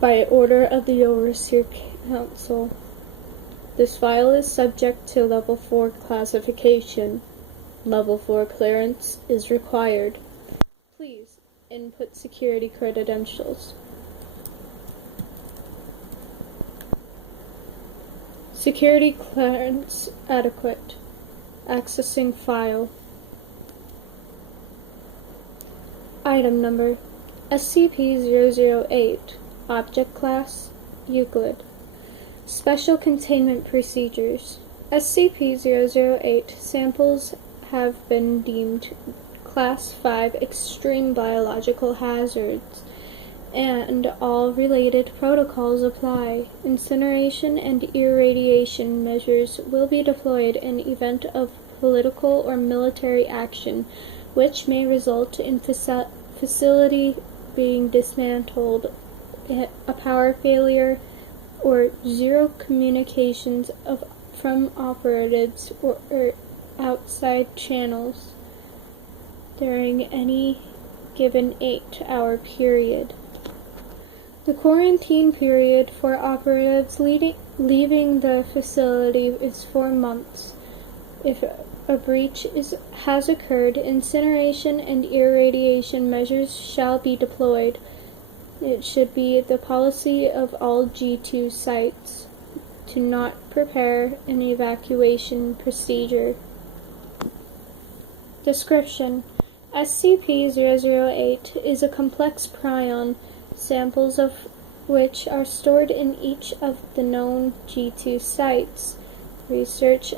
by order of the Overseer Council. This file is subject to Level 4 classification. Level 4 clearance is required. Please input security credentials. Security clearance adequate. Accessing file. Item number SCP-008. Object class Euclid. Special containment procedures. SCP-008 samples have been deemed Class 5 extreme biological hazards, and all related protocols apply. Incineration and irradiation measures will be deployed in event of political or military action, which may result in facility being dismantled, a power failure, or zero communications from operatives or outside channels during any given 8-hour period. The quarantine period for operatives leaving the facility is 4 months. If a breach has occurred, incineration and irradiation measures shall be deployed. It should be the policy of all G2 sites to not prepare an evacuation procedure. Description: SCP-008 is a complex prion, samples of which are stored in each of the known G2 sites. Research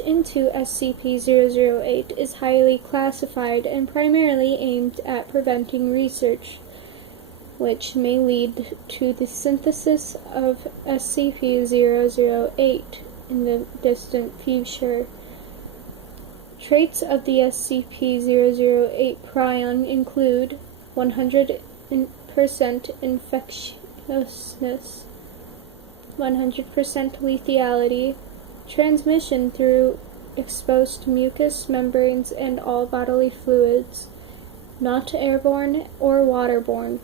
into SCP-008 is highly classified and primarily aimed at preventing research, which may lead to the synthesis of SCP-008 in the distant future. Traits of the SCP-008 prion include 100% infectiousness, 100% lethality, transmission through exposed mucous membranes and all bodily fluids, not airborne or waterborne.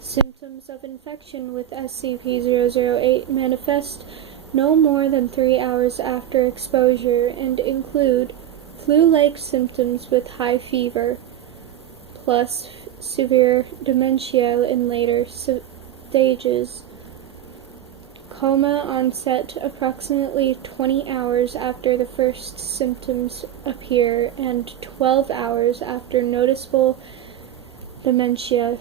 Symptoms of infection with SCP-008 manifest no more than 3 hours after exposure and include flu-like symptoms with high fever, plus severe dementia in later stages. Coma onset approximately 20 hours after the first symptoms appear and 12 hours after noticeable dementia.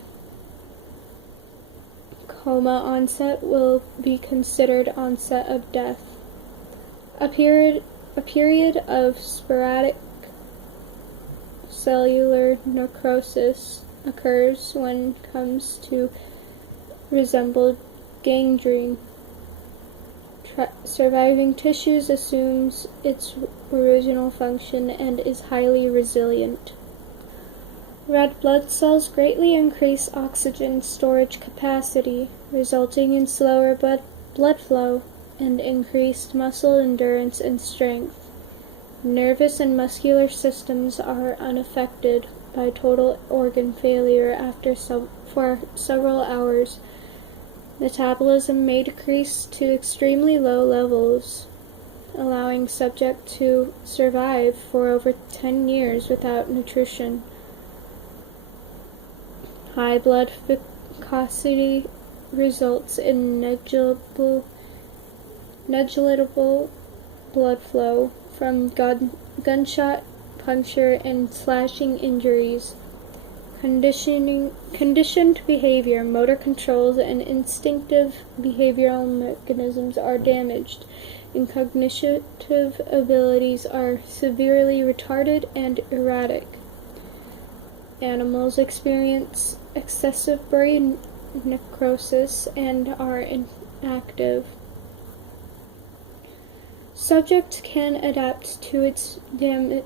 Coma onset will be considered onset of death. A period of sporadic cellular necrosis occurs when comes to resemble gangrene. Surviving tissues assumes its original function and is highly resilient. Red blood cells greatly increase oxygen storage capacity, resulting in slower blood flow and increased muscle endurance and strength. Nervous and muscular systems are unaffected by total organ failure for several hours. Metabolism may decrease to extremely low levels, allowing subject to survive for over 10 years without nutrition. High blood viscosity results in negligible blood flow from gunshot, puncture, and slashing injuries. Conditioned behavior, motor controls, and instinctive behavioral mechanisms are damaged, and cognitive abilities are severely retarded and erratic. Animals experience excessive brain necrosis and are inactive. Subject can adapt to its damaged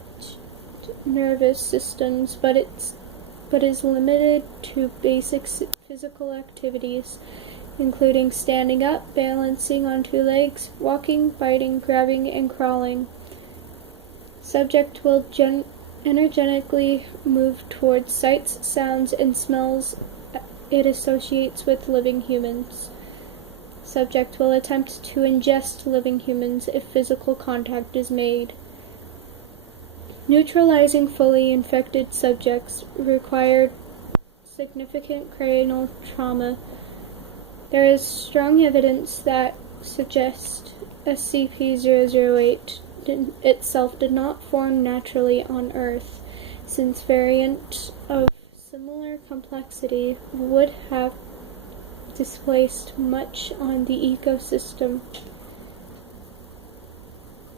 nervous systems, but is limited to basic physical activities, including standing up, balancing on 2 legs, walking, biting, grabbing, and crawling. Subject will energetically move towards sights, sounds, and smells it associates with living humans. Subject will attempt to ingest living humans if physical contact is made. Neutralizing fully infected subjects required significant cranial trauma. There is strong evidence that suggests SCP-008 itself did not form naturally on Earth, since variants of similar complexity would have displaced much on the ecosystem.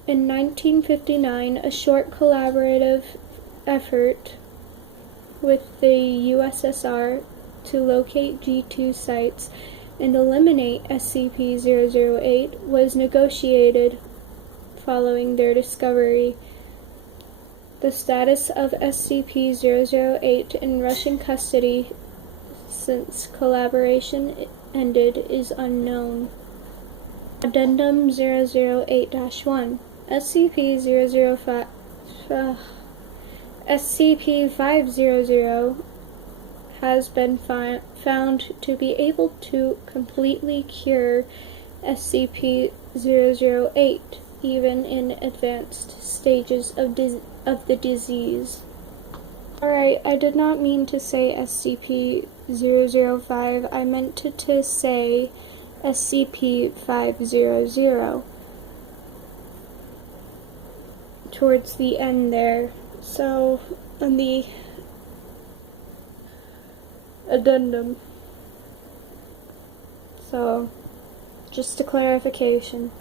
In 1959, a short collaborative effort with the USSR to locate G2 sites and eliminate SCP-008 was negotiated following their discovery. The status of SCP-008 in Russian custody since collaboration ended is unknown. Addendum 008-1 SCP-500 has been found to be able to completely cure SCP-008 even in advanced stages of the disease. Alright, I did not mean to say SCP-005, I meant to say SCP-500 towards the end there. So, on the addendum. So, just a clarification.